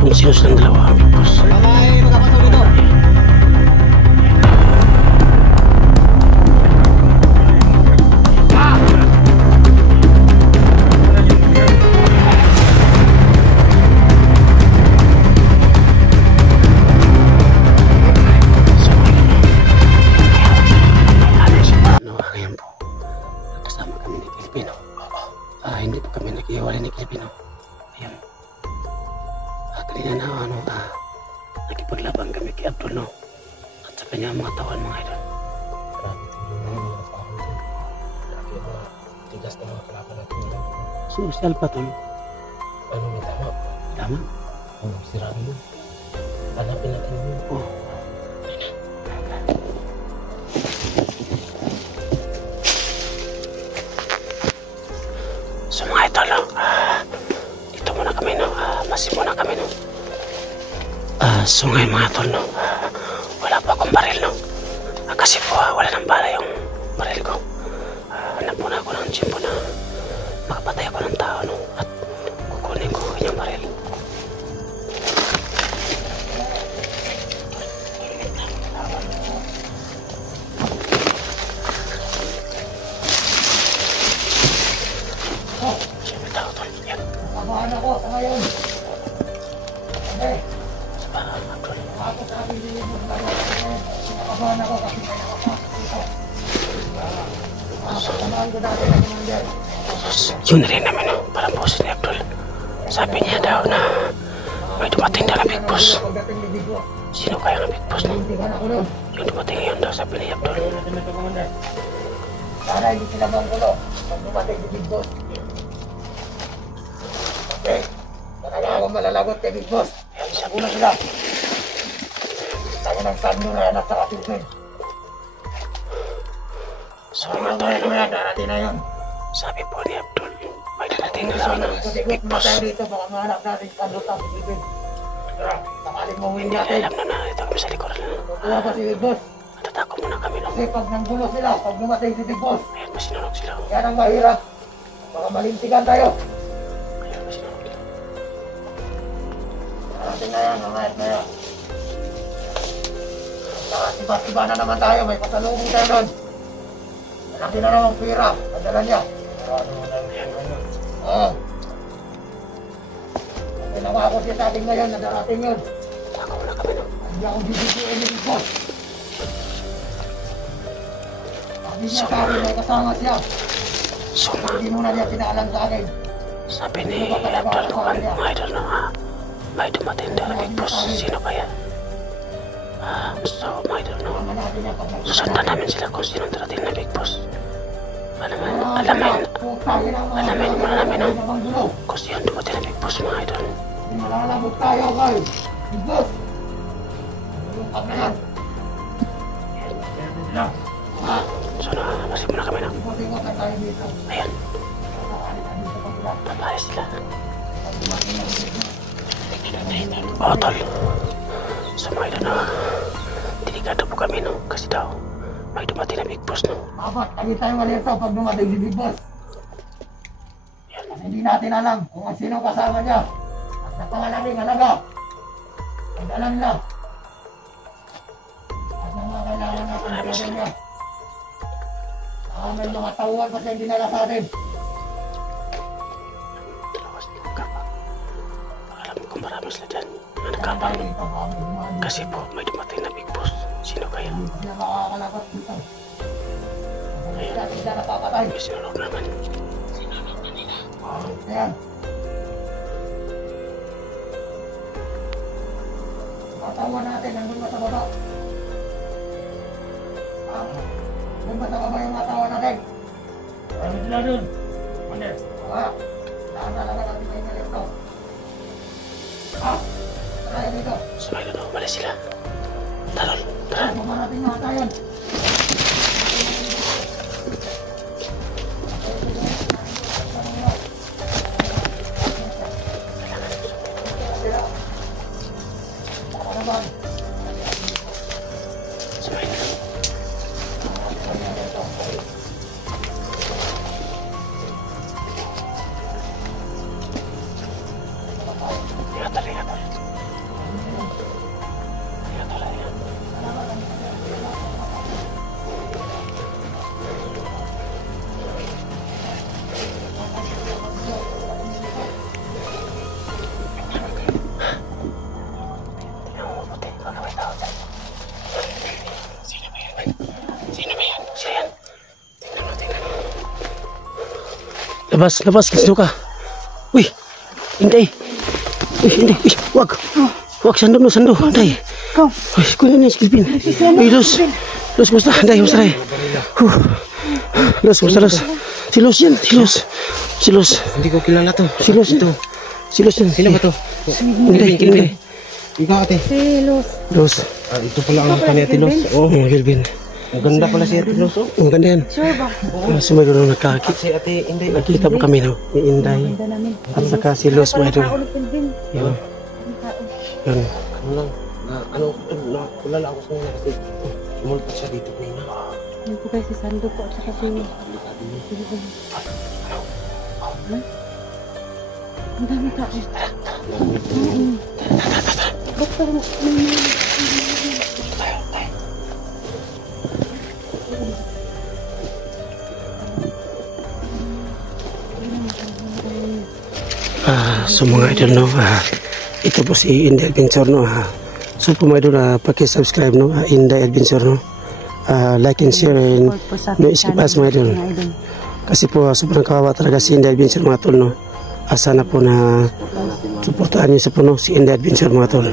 kung sino silang dalawa, Big Boss. May magkapatong dito. Hindi po kami nag-iwalay ni Pilipino. Ayun. Kanina na nakipaglaban kami kay Abdul, no? At sa kanya mga tawan, mga idol. Grabe, tingin na yung mga tao dyan. Grabe yung mga tigas na mga kalaban natin yan. Social pa to. Ano may tama? Tama? Ano, siraan mo. Hanapin natin yun. Oo. So mga idol, dito muna kami, no? Masin muna kami, no? So ngayon mga idol, no? Wala pa akong baril, no? Kasi po wala nang bala yung baril ko. Hanap muna ako ng tiyempo na makapatay ako ng tao, no? At kukunin ko kanyang baril. Samahan ako sa ngayon. Okay. Ako sa akin din yung samahan ako kasi may nakapasok dito. Samahan ko dati na commander. Yun rin naman, no? Parang boss ni Abdul. Sabi niya daw na may dumating daw na Big Boss. Sino kaya ang Big Boss, no? Yung dumating ngayon daw, sabi ni Abdul. Sana hindi sila manggulo pag dumating si Big Boss. Okay, kaya ako malalagot kay Big Boss. Una sila. Tayo ng sando na yan at saka tubig. So mga tol, darating na yun. sabi po ni Abdul, may darating na daw na Big Boss. Tayo dito, baka mahanap natin sando sa tubig. Sakaling mawin natin. Alam na ito kami sa likuran na. Kukuha pa si Big Boss. Matatako muna kami, no? Kasi pag nanggulo sila, pag dumating si Big Boss, Ayan, masinunog sila. yan ang mahirap. Baka malintigan tayo. Ayan, masinunog sila. Darating na yan, mamaya na yan. Iba-iba na naman tayo, may pasalubong tayo doon. Malaki na namang pira, padala niya. Oo. Ginawa ko siya sa atin ngayon, na darating yun. Tako muna kami, no? Hindi ako bibigyan ni Big Boss. Sabi niya sa akin, may kasama siya. So Hindi mo na niya pinaalam sa akin. sabi ni Abdul ko, mga idol, no? May dumating daw na Big Boss. Sino kaya? So mga idol, no? Susundan namin sila kung sino darating na Big Boss. Alamin muna namin, no? Kung sino dumating na Big Boss, mga idol. Malalabot tayo, guys. Big Boss. Lungkap na yan. So nakamasin muna kami, no? Ikot-ikot na tayo dito. Ayan, papalis sila. Oo, tol. So mga idol, no? Delikado po kami, no? Kasi daw may dumating na Big Boss, no? Dapat, lagi tayo malito pag dumating si Big Boss. Kasi hindi natin alam kung sino kasama niya. At sa pangalawing halaga, ang alam na. At mga kailangan natin pwede niya. May mga tauhan pa siya dinala sa atin. Dalawas ni Kapa. Alam ko marami sila dyan na nagkapal. Kasi po may dumating na Big Boss. Sino kaya? Hindi sila makakalapat dito. Hindi natin sila napapatay. May sinunog naman. Ayan. Matawan natin, nandun ba sa baba? Nandun ba sa baba yung matawan natin? Ano sila dun? Ano? Saan talaga natin may galing to? Tara dito. So may idol, no? Umalis sila. Tarol, tara. Baba natin yung matayan. So may idol. Ingat, tol, ingat, tol. Labas, sino ka? Uy, Inday. Uy, Inday, wag. Wag, sando, Inday. Uy, kunin niya si Kilpin. Uy, Los, kumusta? Inday, kumusta rin? Los, kumusta, Los? Si Los yan, si Los. Hindi ko kilala to. Si Los yan. Si Los yan. Sino ba to? Inday. Ikaw ate. Si Los. Ito pala ang kanya ate Los. Oo, Kilpin. Ang ganda pala si ate Los. Ang ganda yan. Sure ba? Sumagot nung nakakita. Si ate Inday. Nakita po kami no, ni Inday. Ganda namin. At saka si Los, mga idol. Ulit din. Yun. Yun. Ano lang. Kulala ako sa kanya kasi sumulpot siya dito kanina. Ano po kayo si Sando po at saka si... Ang dami tao. Ba't parang So mga idol no, ito po si Inday Adventure no. So po mga idol, paki-subscribe no, Inday Adventure no. Like and share and no skip as mga idol. Kasi po sobrang kawawa talaga si Inday Adventure mga tol no. Sana po na suportahan niyo sa po no, si Inday Adventure mga tol.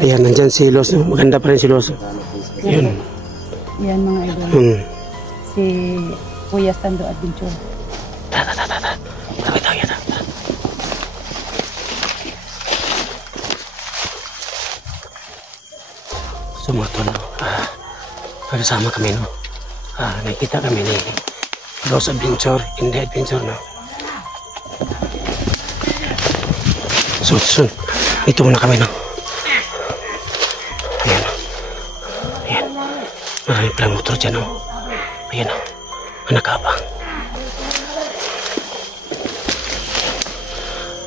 Ayan, nandyan si Los no, maganda pa rin si Los. Yun. Yan mga idol. Si Kuya Sando Adventure. Marami tayo yan. So mga tol, kasama kami no. Nakita kami ni Los Adventure, Inday Adventure no. So ito muna kami no. Ayan no. Ayan. Marami palang motor dyan no. Ayan no. Nakabang.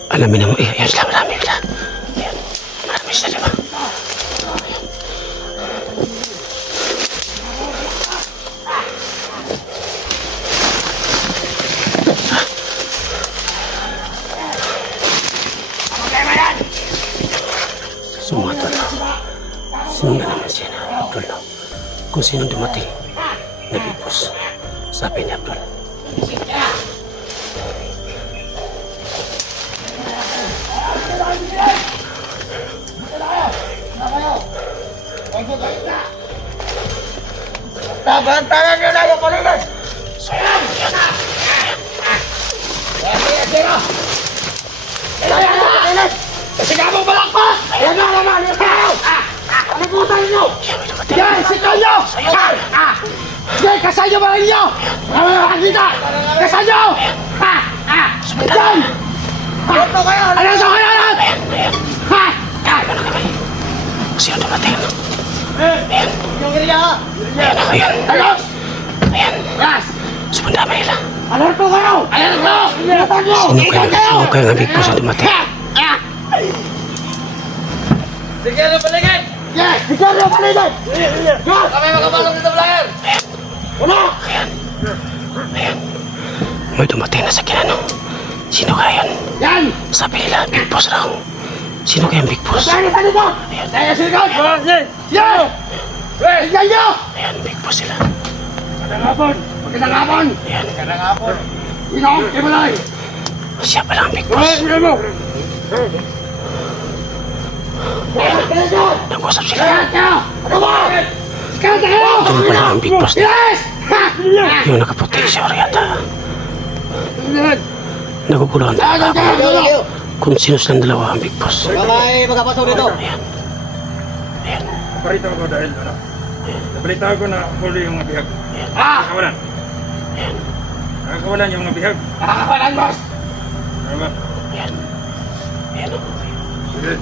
Alamin naman, ayan sila, marami sila. Ayan, marami sila diba? Sumata na. Sino na naman siya na Abdul no? Kung sino dumating, nabipos. Sabi ni Abdul. Tabantayan nyo na yung paligid! So yan. Sigabong balakpak! Ayan na naman! Ano po tayo nyo? Yan! Sikaw nyo! Yan! Kasanyo ba rin nyo? Nakakita! Kasanyo! Yan! Ano to kayo? Ano to kayo? Sino dumating no? Ayan. Yung iriya ka! Ayan ako yan. Talos! Ayan. Yes! Sumandama nila. Alerto kayo! Alerto! Ingatan nyo! Sino kaya nga big boss na dumating? Sige na paligid! Yes! Sige na paligid! Go! Kami makapasok dito vlogger! Uno! Ayan. Ayan. May dumating na sa kinano. Sino kaya yun? Yan! Sabi nila, big boss raw. Sino kaya big boss? Tayo sa dito! Tayo sa likod! Yan! Tingnan nyo! Ayan, big boss sila. Magandang hapon! Magandang hapon! Ayan. Magandang hapon! Ino! Kimalay! Siya pala ang big boss. Tingnan mo! Nag-usap sila. Ano ba? Sikat kayo! Doon pala ang big boss. Yes! Yung nakaputi siya yata. Naguguluhan talaga ako. Kung sino silang dalawa ang big boss. Bye, magkapasok dito. Ayan. Ayan. Nabalita ko dahil ano? Nabalita ko na huli yung mga bihag. Nakakawalan. Ayan. Nakakawalan yung mga bihag. Nakakawalan, boss! Ano ba? Ayan. Ayan o. Sige.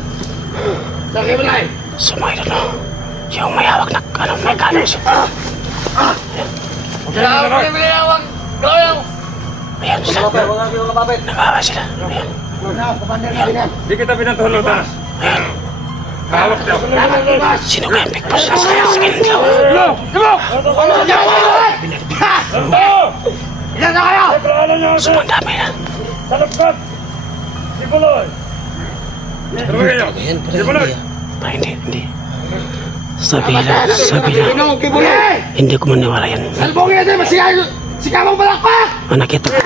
Laki mo lang! Sumayo na. Yung may hawak na may kanan siya. Kailangan mo rin minawag! Gawin! Ayan sila. Nag-aaway sila. Ayan. Di kita pinatulutan. Ayan. Hawak siya. Sino kaya ang big boss na sa kanyang dalawa? Ilan na kayo? Sumandami na. Talagkat! Sibuloy! Talagay niyo! Sibuloy! Hindi. Sabi nila, hindi ko maniwala yan. Salbongin natin! Sikamang balakpak! Nakita ko.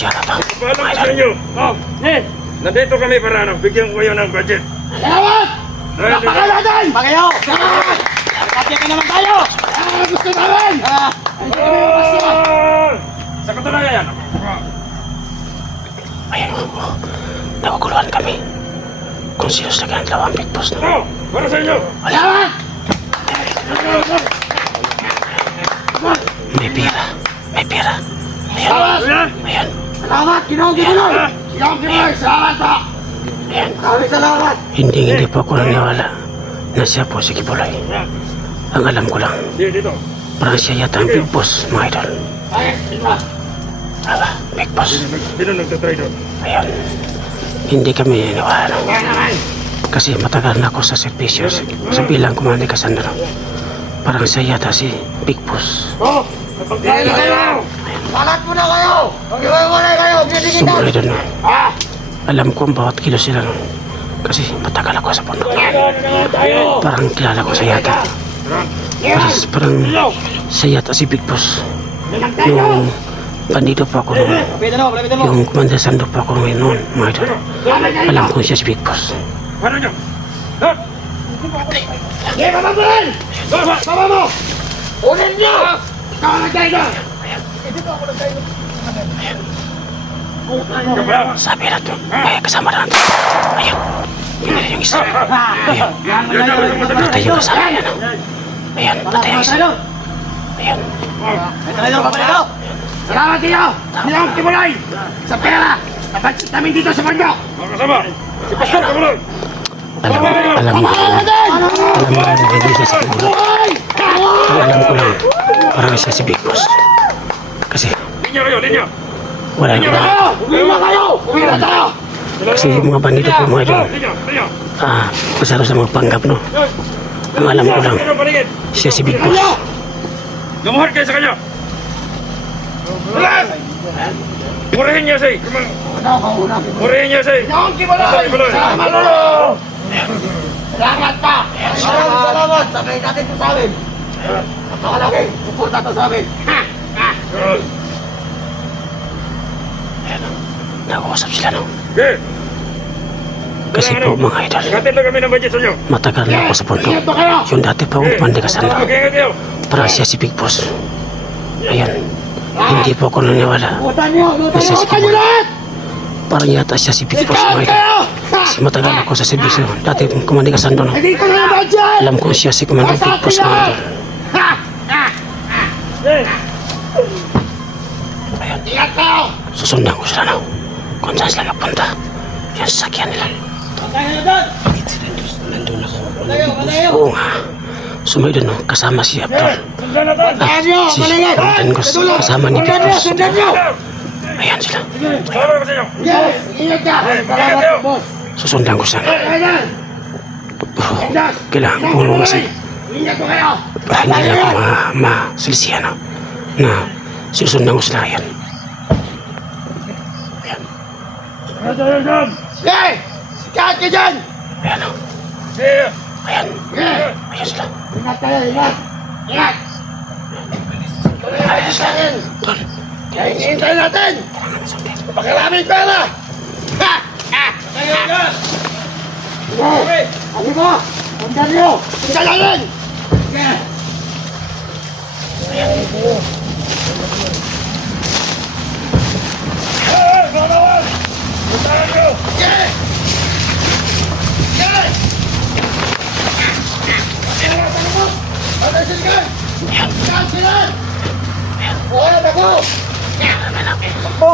yata to. Paalam Mga ko sa idol. inyo. Nandito kami para bigyan ko kayo ng budget. Salamat! Dahil dito, Napakaladan! Pagayo! Salamat! Kapya ka naman tayo! Gusto namin! Hindi kami mapasya! Sa katunayan yan. Ayun, naguguluhan kami. Kung sino sa kanyang dalawang big boss, no? Para sa inyo. Salamat! May pera. May pera. Ayun. Salamat! Ayun. Salamat! Ginoong Kibuloy! Ginoong Kibuloy! Salamat po! Ayun. Maraming salamat! Hindi po ako naniwala na siya po si Kibuloy. Ang alam ko lang, Dito. parang siya yata ang big boss, mga idol. Ay, diba? Aba, big boss. Sino nagtatry doon? Ayun. Hindi kami naniwala. No? Kaya naman! Kasi matagal na ako sa servisyo sa bilang Commander Cassandra. Parang siya yata si Big Boss. Oh! Kaya na kayo! Palat mo na kayo! Mag-iwalay kayo! Binisigin na! Sumuli doon. No? Ah! Alam ko ang bawat kilo sila. No? Kasi matagal ako sa bundok. Tayo! Parang kilala ko siya yata. Parang siya yata si Big Boss. Yung bandido pa ako noon. Yung Commander Sando pa ako noon, mga idol. Alam ko siya si Big Boss. Paano nyo? Sige, baba mo rin! Baba mo! Unin niyo! Ikaw ang nagkaya doon! Sabi na to, may kasama na to. Ayun. Yun na yung isa. Ayun. Patay yung kasama yan. No? Ayun, patay yung isa. Ayun. Salamat kayo! Ginoong Kibuloy! Sa pera! Napansin namin dito sa bundok! Mga kasama. Si Pastor Kamuloy. Alam mo, hindi siya si Kibuloy. Alam ko lang, parang siya si Big Boss. Kasi Linya kayo, linya. wala na wala. Uwi na kayo! Uwi na tayo! Kasi yung mga bandido ko, mga idol, Linya. masyado sa mga panggap, no? Ang alam ko lang, Sino paligid? siya si Big Boss. Lumuhod kayo sa kanya. Ulan! Murihin niya siya. Murihin niya siya. Ginoong Kibuloy! Salamat po! Salamat pa! Salamat! Sabihin natin ito sa amin! Napakalaki! Suporta ito sa amin! Nag-uusap sila, no? Okay. Kasi po, mga idol, Hatid lang kami ng budget sa inyo. matagal na ako sa bundok. Yung dati pa akong Commander Cassandra, Okay, kayo. parang siya si Big Boss. Ayun, hindi po ako naniwala Butan niyo! na siya si Butan niyo Kibuloy. lahat! Parang yata siya si Big Boss, mga idol. Kasi matagal ako sa servisyo. Dati akong Commander Cassandra, no? Nandito na ang budget! Alam ko siya si Commander Big Boss, mga idol. Ayun, Ingat kayo! susundan ko sila, no? Kung saan sila kapunta. Yung sasakyan nila. Nandun ako. Oo nga. Sumunod, no? Kasama si Abdul. Sundan niyo! Si Malingit! Commander Gos, kasama ni Big Sundan niyo! Boss. Sundan niyo! Ayan sila. Salamat ko sa inyo. Yes! Ingat ka! Salamat po, boss! Susundan ko sila. Ayan! Pero kailangan ko mo kasi Ingat ko kayo! hindi na ako masilisihan, no? Na sinusundan ko sila. Ayan. Hey! Sikat ka dyan! Ayan, no? Yeah. Ayan. Yeah! Ayan sila. Ingat kayo! Ingat! Ingat! Ayan sila. Tol. Kaya hinihintay natin! Pakiraming pera! Ha! Ha! Okay! Ano mo? Sundan niyo! Sundan natin! Mga kawan! Puntahan nyo! Yeah! Yeah! Attention ka! Saan sila? Wala na ko!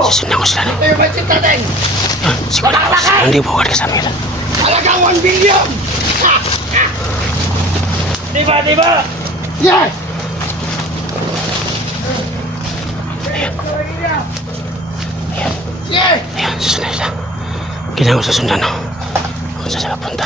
Susundan ko sila, no? Ito yung budget natin! Siguro ako sila. Hindi bukad kasama nila. Talagang 1 billion! Ha! Ha! Diba, diba? Yeah! Yeah! Ayan, susundan sila. Kailangan ko susundan, no? Kung saan sila punta.